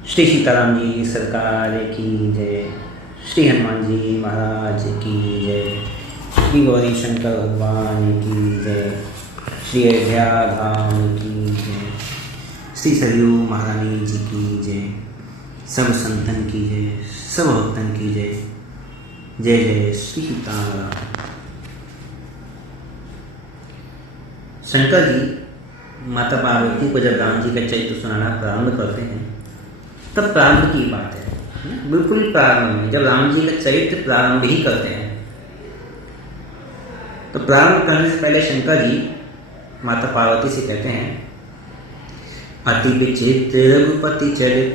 श्री सीताराम जी सरकार की जय। श्री हनुमान जी महाराज की जय। श्री गौरी शंकर भगवान की जय। श्री अयोध्या धाम की जय। श्री सरयू महारानी जी की जय। सब संतन की जय, सब भक्तन की जय। जय जय श्री सीताराम। शंकर जी माता पार्वती को जब राम जी का चरित्र सुनाना प्रारंभ करते हैं तब प्रारंभ की बात है, बिल्कुल प्रारंभ में जब राम जी का चरित्र प्रारंभ ही करते हैं तो प्रारंभ करने से पहले शंकर जी माता पार्वती से कहते हैं, अति विचित्र रघुपति चरित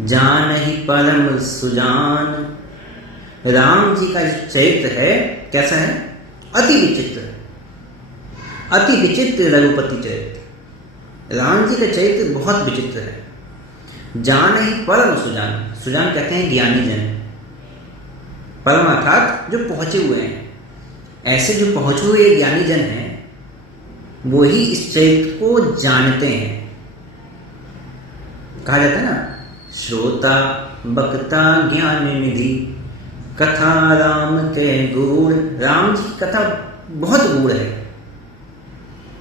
जान ही परम सुजान। राम जी का चरित्र है कैसा है? अति विचित्र, अति विचित्र रघुपति चरित्र। राम जी का चरित्र बहुत विचित्र है। जान ही परम सुजान, सुजान कहते हैं ज्ञानी जन, परम अर्थात जो पहुंचे हुए हैं। ऐसे जो पहुंचे हुए ज्ञानी जन हैं वो ही इस चरित्र को जानते हैं। कहा जाता है ना, श्रोता बक्ता ज्ञान निधि कथा राम के गूढ़। राम जी की कथा बहुत गूढ़ है,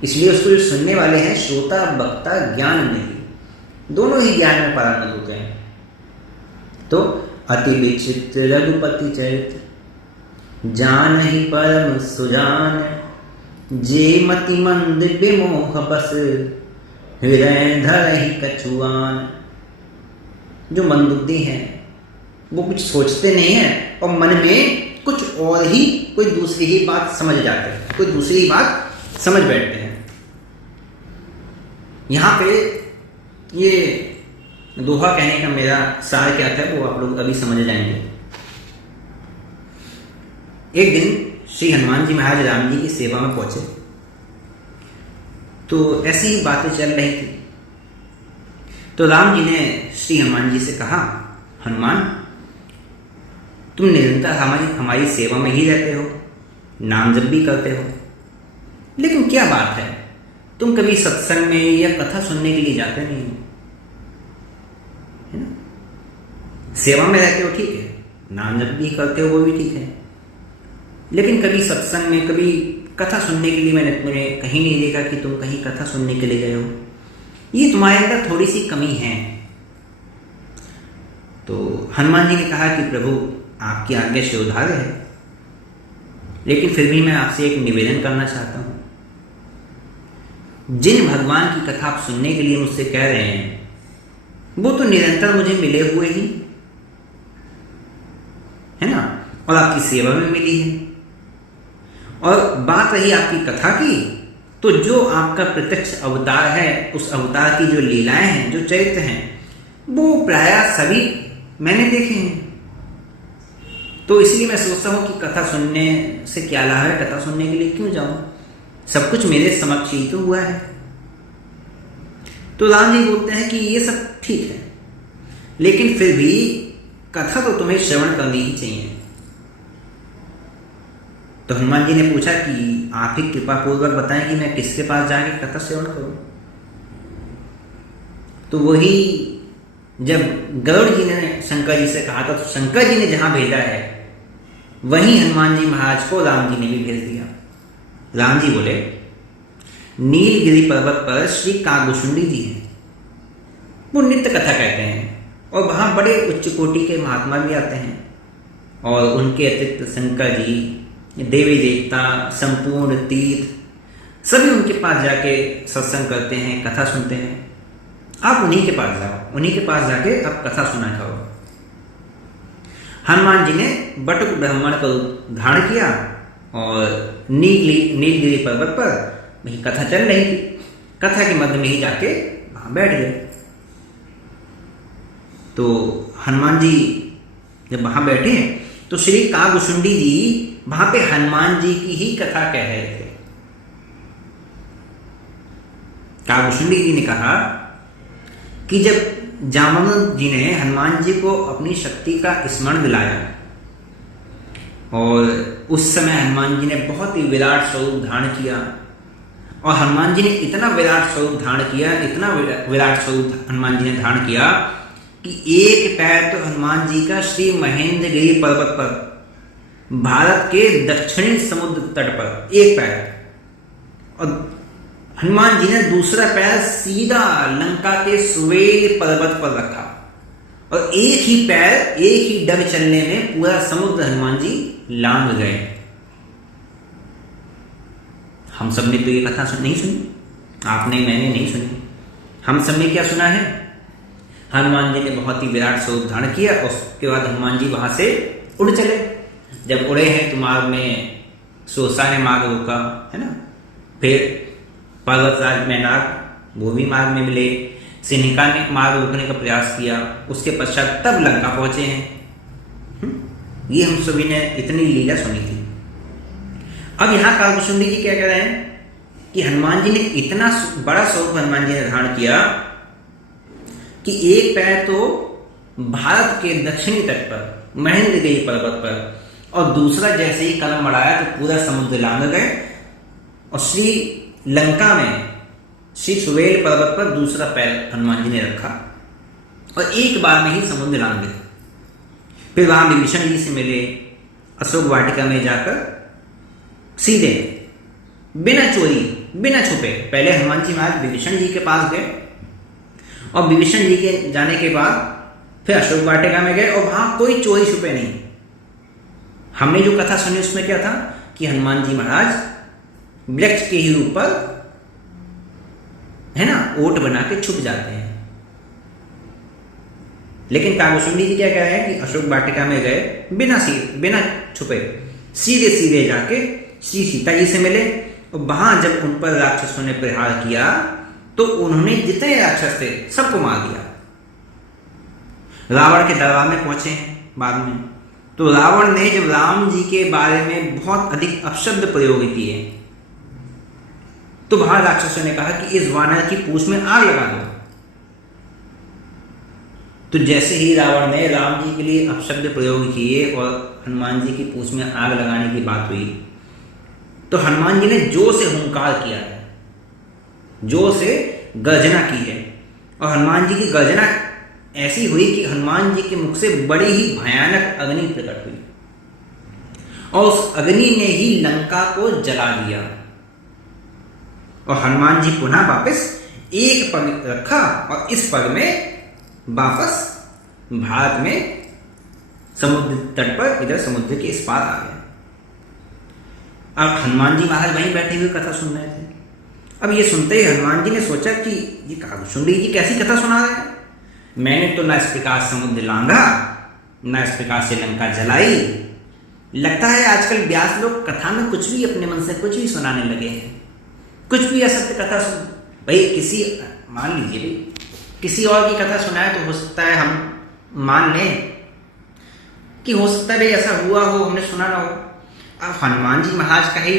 इसलिए उसको जो सुनने वाले हैं श्रोता बक्ता ज्ञान निधि, दोनों ही ज्ञान में पारंगत होते हैं। तो अति विचित्र रघुपति चरित्र जान ही परम सुजान। जे मति मंद विमोह बस हृदय धर ही कछुआन। जो मंदबुद्धि हैं वो कुछ सोचते नहीं हैं और मन में कुछ और ही कोई दूसरी ही बात समझ जाते हैं, कोई दूसरी बात समझ बैठते हैं। यहाँ पे ये दोहा कहने का मेरा सार क्या था वो आप लोग अभी समझ जाएंगे। एक दिन श्री हनुमान जी महाराज राम जी की सेवा में पहुंचे तो ऐसी ही बातें चल रही थी। तो राम जी ने श्री हनुमान जी से कहा, हनुमान तुम निरंतर हमारी सेवा में ही रहते हो, नाम जप भी करते हो, लेकिन क्या बात है तुम कभी सत्संग में या कथा सुनने के लिए जाते नहीं हो, है ना? सेवा में रहते हो ठीक है, नाम जप भी करते हो वो भी ठीक है, लेकिन कभी सत्संग में कभी कथा सुनने के लिए मैंने तुम्हें कहीं नहीं देखा कि तुम कहीं कथा सुनने के लिए गए हो। ये तुम्हारे अंदर थोड़ी सी कमी है। तो हनुमान जी ने कहा कि प्रभु आपकी आज्ञा शिरोधार्य है, लेकिन फिर भी मैं आपसे एक निवेदन करना चाहता हूं। जिन भगवान की कथा आप सुनने के लिए मुझसे कह रहे हैं वो तो निरंतर मुझे मिले हुए ही है ना, और आपकी सेवा में मिली है। और बात रही आपकी कथा की, तो जो आपका प्रत्यक्ष अवतार है उस अवतार की जो लीलाएं हैं, जो चरित्र हैं, वो प्रायः सभी मैंने देखे हैं। तो इसलिए मैं सोचता हूं कि कथा सुनने से क्या लाभ है, कथा सुनने के लिए क्यों जाऊं, सब कुछ मेरे समक्ष ही तो हुआ है। तो राम जी बोलते हैं कि ये सब ठीक है, लेकिन फिर भी कथा तो तुम्हें श्रवण करनी ही चाहिए। तो हनुमान जी ने पूछा कि आप ही कृपा पूर्वक बताएं कि मैं किसके पास जाके कथा श्रवण करूं। तो वही जब गरुड़ जी ने शंकर जी से कहा था, तो शंकर जी ने जहां भेजा है वहीं हनुमान जी महाराज को राम जी ने भी भेज दिया। राम जी बोले, नीलगिरी पर्वत पर श्री कागभूषुंडी जी हैं, वो नित्य कथा कहते हैं और वहां बड़े उच्च कोटि के महात्मा भी आते हैं, और उनके अतिरिक्त शंकर जी, देवी देवता, संपूर्ण तीर्थ सभी उनके पास जाके सत्संग करते हैं, कथा सुनते हैं। आप उन्हीं के पास जाओ, उन्हीं के पास जाके आप कथा सुना करो। हनुमान जी ने बटुक ब्राह्मण को धारण किया और नीलगिरी पर्वत पर वही कथा चल रही थी, कथा के मध्य में ही जाके वहां बैठ गए। तो हनुमान जी जब वहां बैठे तो श्री कागभूषुंडी जी वहां पे हनुमान जी की ही कथा कह रहे थे। कागभूषुंडी जी ने कहा कि जब जामवंत जी ने हनुमान जी को अपनी शक्ति का स्मरण दिलाया और उस समय हनुमान जी ने बहुत ही विराट स्वरूप धारण किया और हनुमान जी ने इतना विराट स्वरूप धारण किया, इतना विराट स्वरूप हनुमान जी ने धारण किया कि एक पैर तो हनुमान जी का श्री महेंद्रगिरी पर्वत पर, भारत के दक्षिणी समुद्र तट पर एक पैर, और हनुमान जी ने दूसरा पैर सीधा लंका के सुवेल पर्वत पर रखा, और एक ही पैर, एक ही डग चलने में पूरा समुद्र हनुमान जी लांघ गए। हम सब ने तो ये कथा नहीं सुनी, आपने मैंने नहीं सुनी। हम सब ने क्या सुना है? हनुमान जी ने बहुत ही विराट स्वरूप धारण किया, उसके बाद हनुमान जी वहां से उड़ चले। जब उड़े हैं तो मार्ग में सोसा ने मार्ग रोका, है ना। फिर पर्वतराज मैनाक वो भी मार्ग में मिले, सिन्हिका ने मार्ग रोकने का प्रयास किया, उसके पश्चात तब लंका पहुंचे हैं। ये हम सभी ने इतनी लीला सुनी थी। अब यहाँ काकभूषुंडी जी क्या कह रहे हैं कि हनुमान जी ने इतना बड़ा स्वरूप हनुमान जी ने धारण किया कि एक पैर तो भारत के दक्षिणी तट पर महेंद्रगिरी पर्वत पर, और दूसरा जैसे ही कदम बढ़ाया तो पूरा समुद्र लांघ गए, और श्री लंका में श्री सुवेल पर्वत पर दूसरा पैर हनुमान जी ने रखा, और एक बार में ही समुद्र लांघ गए। फिर वहां विभीषण जी से मिले, अशोक वाटिका में जाकर सीधे बिना चोरी बिना छुपे पहले हनुमान जी महाराज विभीषण जी के पास गए, और विभीषण जी के जाने के बाद फिर अशोक वाटिका में गए, और वहां कोई चोरी छुपे नहीं। हमने जो कथा सुनी उसमें क्या था कि हनुमान जी महाराज वृक्ष के ही ऊपर, है ना, ओट बना के छुप जाते हैं। लेकिन काकभूषुंडी जी क्या कह रहे हैं कि अशोक वाटिका में गए बिना छुपे, सीधे सीधे जाके श्री सीता जी से मिले, और वहां जब उन पर राक्षसों ने प्रहार किया तो उन्होंने जितने राक्षस थे सबको मार दिया। रावण के दरबार में पहुंचे हैं बाद में, तो रावण ने जब राम जी के बारे में बहुत अधिक अपशब्द प्रयोग किए तो वहां राक्षसों ने कहा कि इस वानर की पूंछ में आग लगा दो। तो जैसे ही रावण ने राम जी के लिए अपशब्द प्रयोग किए और हनुमान जी की पूंछ में आग लगाने की बात हुई, तो हनुमान जी ने जोर से हुंकार किया है, जोर से गर्जना की है, और हनुमान जी की गर्जना ऐसी हुई कि हनुमान जी के मुख से बड़ी ही भयानक अग्नि प्रकट हुई, और उस अग्नि ने ही लंका को जला दिया, और हनुमान जी पुनः वापस एक पग रखा, और इस पग में वापस भारत में समुद्र तट पर, इधर समुद्र के इस पार आ गए। अब हनुमान जी महाराज वहीं बैठे हुए कथा सुन रहे थे। अब ये सुनते ही हनुमान जी ने सोचा कि ये काकभूषुंडी जी कैसी कथा सुना रहे हैं, मैंने तो न इस प्रकार समुद्र लांघा, न इस प्रकार से लंका जलाई। लगता है आजकल व्यास लोग कथा में कुछ भी अपने मन से कुछ भी सुनाने लगे हैं, कुछ भी असत्य कथा सुन। भाई किसी, मान लीजिए भाई किसी और की कथा सुनाए तो हो सकता है हम मान लें कि हो सकता है भाई ऐसा हुआ हो, हमने सुना ना हो। अब हनुमान जी महाराज का ही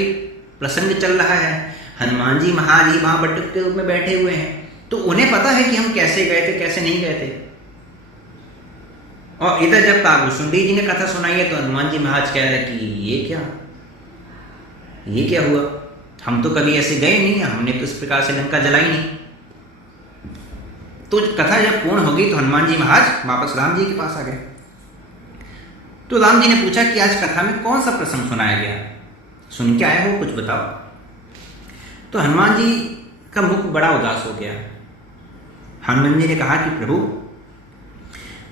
प्रसंग चल रहा है, हनुमान जी महाराज ही वहां बटुक के रूप में बैठे हुए हैं, तो उन्हें पता है कि हम कैसे गए थे कैसे नहीं गए थे। और इधर जब काकभूषुंडी जी ने कथा सुनाई है तो हनुमान जी महाराज कह रहे कि ये क्या हुआ, हम तो कभी ऐसे गए नहीं, हमने तो इस प्रकार से लंका जलाई नहीं। तो कथा जब पूर्ण होगी तो हनुमान जी महाराज वापस राम जी के पास आ गए। तो राम जी ने पूछा कि आज कथा में कौन सा प्रसंग सुनाया गया, सुन के आए हो, कुछ बताओ। तो हनुमान जी का मुख बड़ा उदास हो गया। हनुमान जी ने कहा कि प्रभु,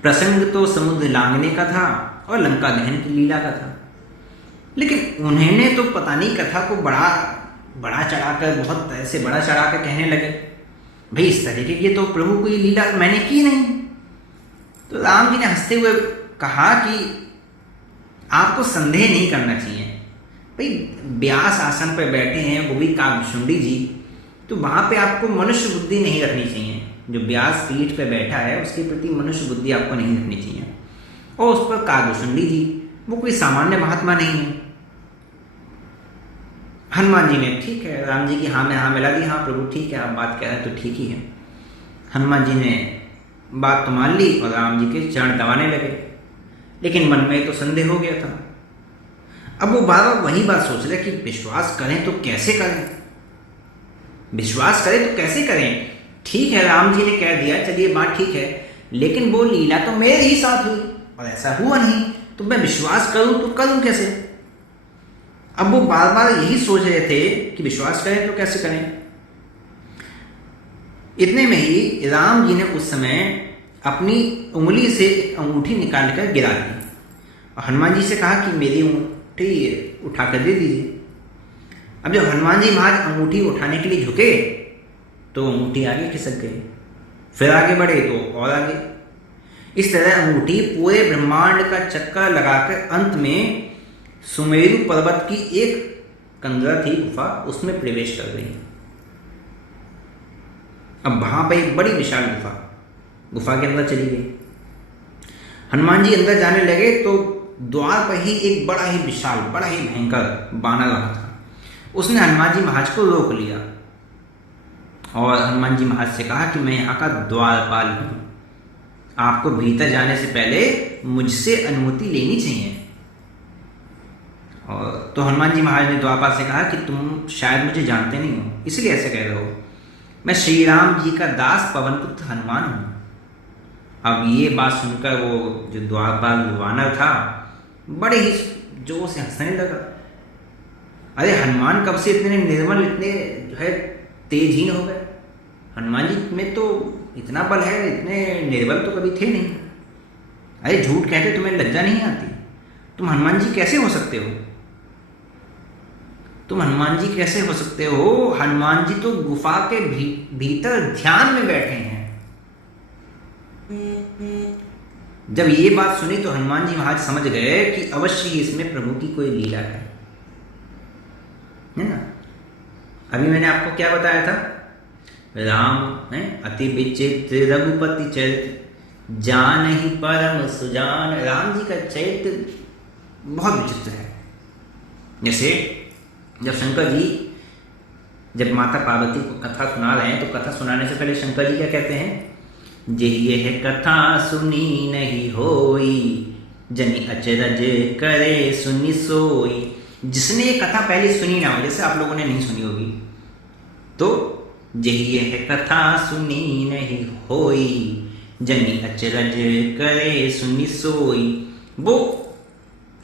प्रसंग तो समुद्र लांघने का था और लंका दहन की लीला का था, लेकिन उन्होंने तो पता नहीं कथा को बड़ा चढ़ाकर, बहुत ऐसे बड़ा चढ़ाकर कहने लगे। भाई इस तरीके की तो प्रभु को ये लीला मैंने की नहीं। तो राम जी ने हंसते हुए कहा कि आपको संदेह नहीं करना चाहिए। भाई व्यास आसन पर बैठे हैं, वो भी काकभूषुंडी जी, तो वहां पे आपको मनुष्य बुद्धि नहीं रखनी चाहिए। जो व्यास पीठ पे बैठा है उसके प्रति मनुष्य बुद्धि आपको नहीं रखनी चाहिए। और उस पर काकभूषुंडी जी वो कोई सामान्य महात्मा नहीं है। हनुमान जी ने ठीक है, राम जी की हाँ में हाँ मिला दी, हाँ प्रभु ठीक है, आप बात कह रहे हैं तो ठीक ही है। हनुमान जी ने बात तो मान ली और राम जी के चरण दबाने लगे, लेकिन मन में तो संदेह हो गया था। अब वो बार बार वही बात सोच रहे कि विश्वास करें तो कैसे करें, विश्वास करें तो कैसे करें? ठीक है, राम जी ने कह दिया, चलिए बात ठीक है, लेकिन वो लीला तो मेरे ही साथ हुई और ऐसा हुआ नहीं, तो मैं विश्वास करूं तो करूं कैसे? अब वो बार बार यही सोच रहे थे कि विश्वास करें तो कैसे करें। इतने में ही राम जी ने उस समय अपनी उंगली से एक अंगूठी निकाल कर गिरा दी और हनुमान जी से कहा कि मेरी अंगूठी उठा कर दे दीजिए। अब जब हनुमान जी महाराज अंगूठी उठाने के लिए झुके तो अंगूठी आगे खिसक गई, फिर आगे बढ़े तो और आगे। इस तरह अंगूठी पूरे ब्रह्मांड का चक्कर लगाकर अंत में सुमेरु पर्वत की एक कंदरा थी गुफा, उसमें प्रवेश कर गई। अब वहां पर एक बड़ी विशाल गुफा के अंदर चली गई। हनुमान जी अंदर जाने लगे तो द्वार पर ही एक बड़ा ही विशाल, बड़ा ही भयंकर बानर रहा था। उसने हनुमान जी महाराज को रोक लिया और हनुमान जी महाराज से कहा कि मैं यहाँ का द्वारपाल हूँ, आपको भीतर जाने से पहले मुझसे अनुमति लेनी चाहिए। और तो हनुमान जी महाराज ने द्वारपाल से कहा कि तुम शायद मुझे जानते नहीं हो, इसलिए ऐसे कह रहे हो। मैं श्री राम जी का दास पवन पुत्र हनुमान हूँ। अब ये बात सुनकर वो जो द्वारपाल वानर था बड़े ही जोर से हंसने लगा। अरे हनुमान कब से इतने निर्मल, इतने जो है तेजहीन हो गए? हनुमान जी में तो इतना बल है, इतने निर्बल तो कभी थे नहीं। अरे झूठ कहते, तुम्हें लज्जा नहीं आती? तुम हनुमान जी कैसे हो सकते हो? तुम हनुमान जी कैसे हो सकते हो? हनुमान जी तो गुफा के भीतर ध्यान में बैठे हैं। जब ये बात सुनी तो हनुमान जी महाराज समझ गए कि अवश्य ही इसमें प्रभु की कोई लीला है ना। अभी मैंने आपको क्या बताया था? राम है अति विचित्र रघुपति चरित्र, जान ही परम सुजान। राम जी का चरित्र बहुत विचित्र है। जैसे जब शंकर जी जब माता पार्वती को कथा सुना रहे हैं तो कथा सुनाने से पहले शंकर जी क्या कहते हैं? जे यह कथा सुनी नहीं होई, जनि अचरज करे सुनी सोई। जिसने ये कथा पहले सुनी ना हो, जैसे आप लोगों ने नहीं सुनी होगी, तो जे यह कथा सुनी नहीं होई, जनि अचरज करे सुनी सोई, वो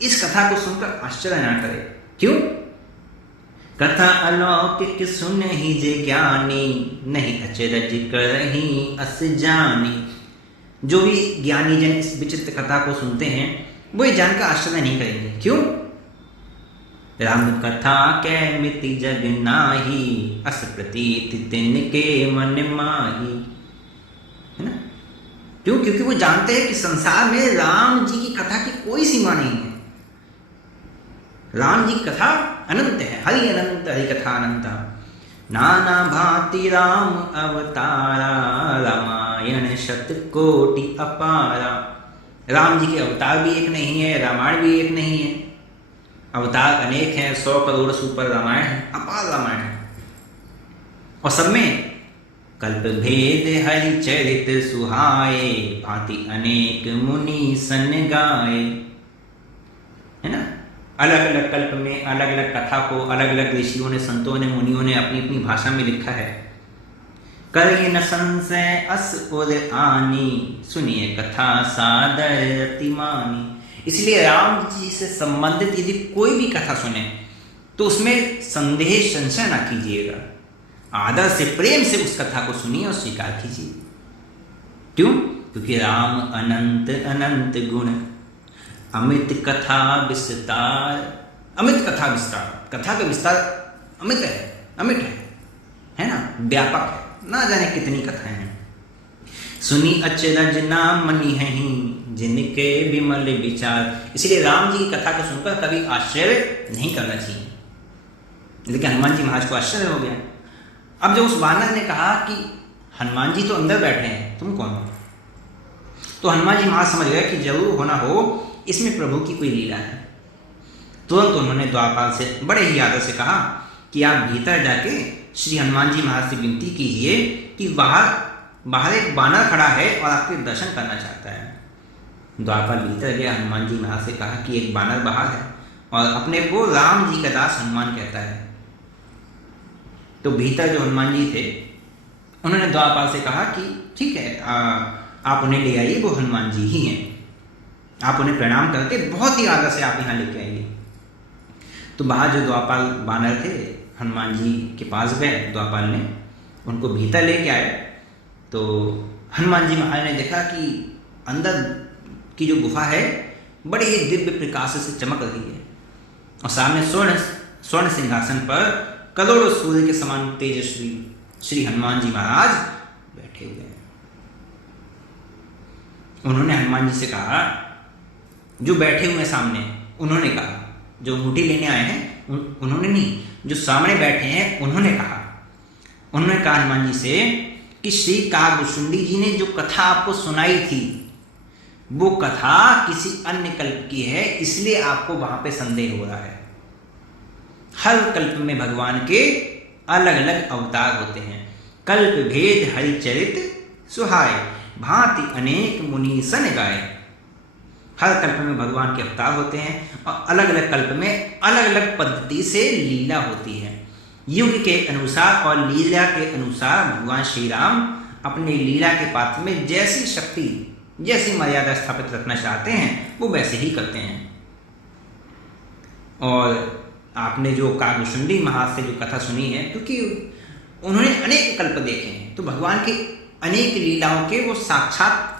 इस कथा को सुनकर आश्चर्य ना करे। क्यों? कथा अलौकिक सुन ही जे ज्ञानी, नहीं अचरज करही अस जानी। जो भी ज्ञानी जन इस विचित्र कथा को सुनते हैं वो ये जानकर आश्चर्य नहीं करेंगे। क्यों? राम कथा के मिति जग नाही, अस प्रतीत तिनके मन माही। है ना? क्यों? क्योंकि वो जानते हैं कि संसार में राम जी की कथा की कोई सीमा नहीं है। राम जी की कथा अनंत है, हरि अनंत हरि कथा अनंत। नाना भांति राम अवतारा, रामायण शतकोटि अपारा। राम जी के अवतार भी एक नहीं है, रामायण भी एक नहीं है। अवतार अनेक हैं, 100 करोड़ से ऊपर रामायण है, अपार रामायण है। और सब में कल्प भेद हरि चरित्र सुहाए, भांति अनेक मुनि सन गाए। है ना? अलग अलग कल्प में अलग अलग कथा को अलग अलग ऋषियों ने, संतों ने, मुनियों ने अपनी अपनी भाषा में लिखा है। करिए न संशय अस उर आनी, सुनिए कथा सादर अति मानी। इसलिए राम जी से संबंधित यदि कोई भी कथा सुने तो उसमें संदेह संशय ना कीजिएगा, आदर से प्रेम से उस कथा को सुनिए और स्वीकार कीजिए। क्यों? क्योंकि राम अनंत अनंत गुण, अमित कथा विस्तार। अमित कथा विस्तार, कथा का विस्तार अमित है, अमित है ना, व्यापक है, ना जाने कितनी कथाएं हैं। सुनी अचरज नाम मनी है ही, जिनके विमल विचार। इसलिए राम जी की कथा को सुनकर कभी आश्चर्य नहीं करना चाहिए। लेकिन हनुमान जी महाराज को आश्चर्य हो गया। अब जब उस वानर ने कहा कि हनुमान जी तो अंदर बैठे हैं, तुम कौन हो? तो हनुमान जी महाराज समझ गए कि जरूर होना हो इसमें प्रभु की कोई लीला है। तुरंत उन्होंने द्वारपाल से बड़े ही आदर से कहा कि आप भीतर जाके श्री हनुमान जी महाराज से विनती कीजिए कि बाहर एक बानर खड़ा है और आपके दर्शन करना चाहता है। द्वारपाल भीतर गया, हनुमान जी महाराज से कहा कि एक बानर बाहर है और अपने को राम जी का दास हनुमान कहता है। तो भीतर जो हनुमान जी थे उन्होंने द्वारपाल से कहा कि ठीक है, आप उन्हें ले आइए, वो हनुमान जी ही हैं, आप उन्हें प्रणाम करके बहुत ही आदर से आप यहाँ लेके आइए। तो बाहर जो द्वारपाल बानर थे हनुमान जी के पास गए, द्वारपाल ने उनको भीतर लेके आए। तो हनुमान जी महाराज ने देखा कि अंदर की जो गुफा है बड़े ही दिव्य प्रकाश से चमक रही है और सामने स्वर्ण सिंहासन पर करोड़ों सूर्य के समान तेजस्वी श्री हनुमान जी महाराज बैठे हुए हैं। उन्होंने हनुमान जी से कहा, जो बैठे हुए सामने, उन्होंने कहा, जो अंगूठी लेने आए हैं उन्होंने नहीं, जो सामने बैठे हैं उन्होंने कहा हनुमान जी से कि श्री काकभुशुंडी जी ने जो कथा आपको सुनाई थी वो कथा किसी अन्य कल्प की है, इसलिए आपको वहां पे संदेह हो रहा है। हर कल्प में भगवान के अलग अलग अवतार होते हैं। कल्प भेद हरिचरित सुहाय, भांति अनेक मुनि सन गाय। हर कल्प में भगवान के अवतार होते हैं और अलग अलग कल्प में अलग अलग पद्धति से लीला होती है। युग के अनुसार और लीला के अनुसार भगवान श्री राम अपनी लीला के पात्र में जैसी शक्ति, जैसी मर्यादा स्थापित रखना चाहते हैं वो वैसे ही करते हैं। और आपने जो काकभुशुंडी महाराज से जो कथा सुनी है, क्योंकि उन्होंने अनेक कल्प देखे हैं तो भगवान की अनेक लीलाओं के वो साक्षात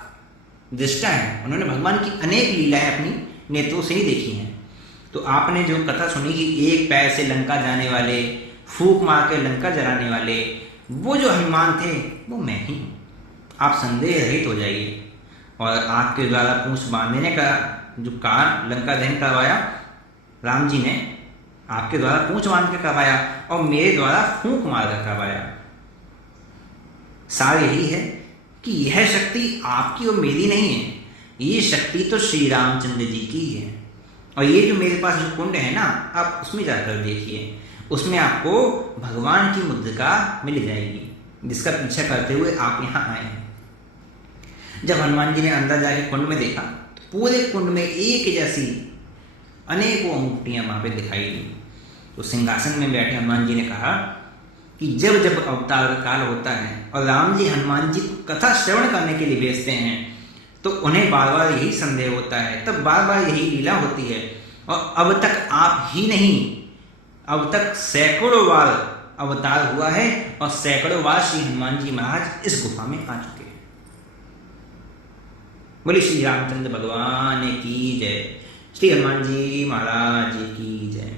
दृष्टा हैं। उन्होंने भगवान की अनेक लीलाएं अपनी नेत्रों से ही देखी हैं। तो आपने जो कथा सुनी कि एक पैर से लंका जाने वाले, फूंक मार के लंका जलाने वाले, वो जो हनुमान थे वो मैं ही हूँ। आप संदेह रहित हो जाइए। और आपके द्वारा पूंछ बांधने का जो कार्य लंका दहन करवाया राम जी ने, आपके द्वारा पूंछ बांध के करवाया और मेरे द्वारा फूंक मार कर करवाया। सार यही है कि यह शक्ति आपकी और मेरी नहीं है, ये शक्ति तो श्री रामचंद्र जी की है। और ये जो मेरे पास जो कुंड है ना, आप उसमें जाकर देखिए, उसमें आपको भगवान की मुद्रिका मिल जाएगी, जिसका पीछा करते हुए आप यहाँ आए हैं। जब हनुमान जी ने अंदर जाके कुंड में देखा तो पूरे कुंड में एक जैसी अनेकों अंगूठियां वहां पे दिखाई दी। तो सिंहासन में बैठे हनुमान जी ने कहा कि जब जब अवतार काल होता है और राम जी हनुमान जी को कथा श्रवण करने के लिए भेजते हैं तो उन्हें बार बार यही संदेह होता है, तब बार बार यही लीला होती है। और अब तक आप ही नहीं, अब तक सैकड़ों बार अवतार हुआ है और सैकड़ों बार श्री हनुमान जी महाराज इस गुफा में आ चुके हैं। बोले श्री रामचंद्र भगवान की जय, श्री हनुमान जी महाराज की जय।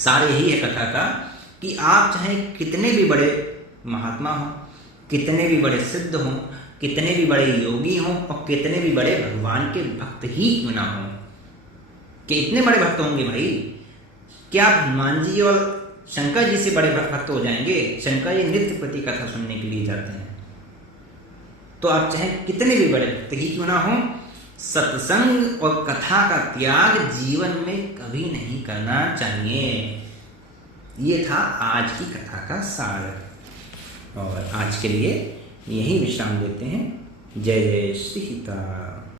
सारे यही है कथा का कि आप चाहे कितने भी बड़े महात्मा हो, कितने भी बड़े सिद्ध हों, कितने भी बड़े योगी हों और कितने भी बड़े भगवान के भक्त ही क्यों ना हों, कि इतने बड़े भक्त होंगे भाई, क्या आप हनुमान जी और शंकर जी से बड़े भक्त हो जाएंगे? शंकर जी नित्य प्रति कथा सुनने के लिए जाते हैं। तो आप चाहे कितने भी बड़े भक्त ही क्यों ना हों, सत्संग और कथा का त्याग जीवन में कभी नहीं करना चाहिए। ये था आज की कथा का सार। और आज के लिए यही विश्राम देते हैं। जय जय श्री सीता।